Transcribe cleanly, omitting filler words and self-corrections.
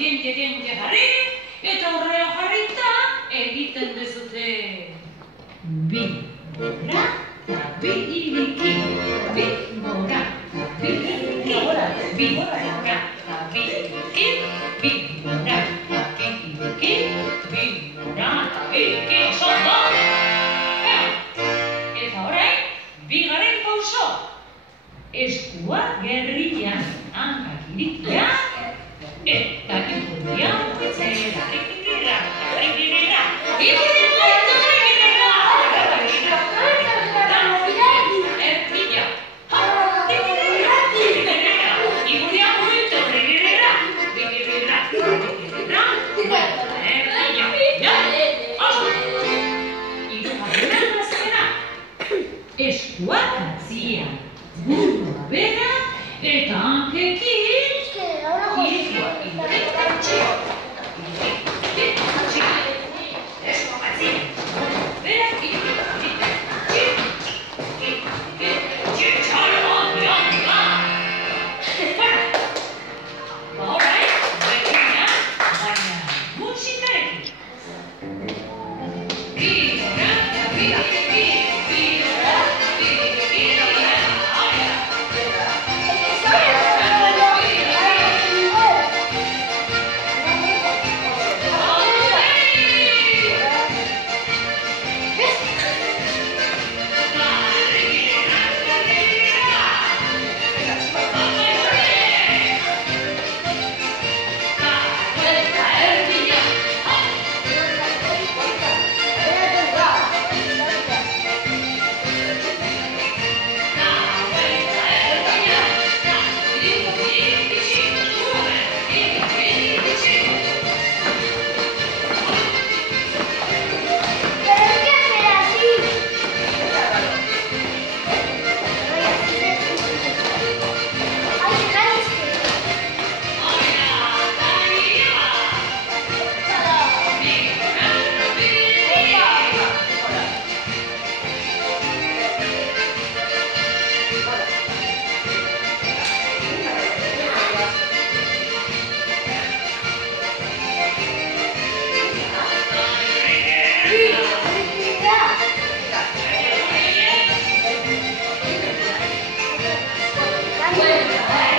tiente jarri, eta horrela jarrita egiten dezute. Bi gora, bi iriki, bi gora, bi iriki, bi gora, bi iriki, bi gora, bi iriki, bi gora, bi iriki, oso ondo. Eta orain, bigarren pauso. Eskua gerrian, hankak irikia, eta ipurdia mugitzera, rikirira, rikirira, ipurdia eta rikirira, erdia, rikirira, rikirira, ipurdia mugitu, rikirira, rikirira, rikirira, erdia, oso, irugarren azkena, eskua katzia, burua bera, eta hankekin, irikua irikatxio, irikatxio, esko katzia, bera irikatxio, irikatxio, txarra, bueno, orain, berrina, baina musikarekin. Bigora, bigora, Bueno.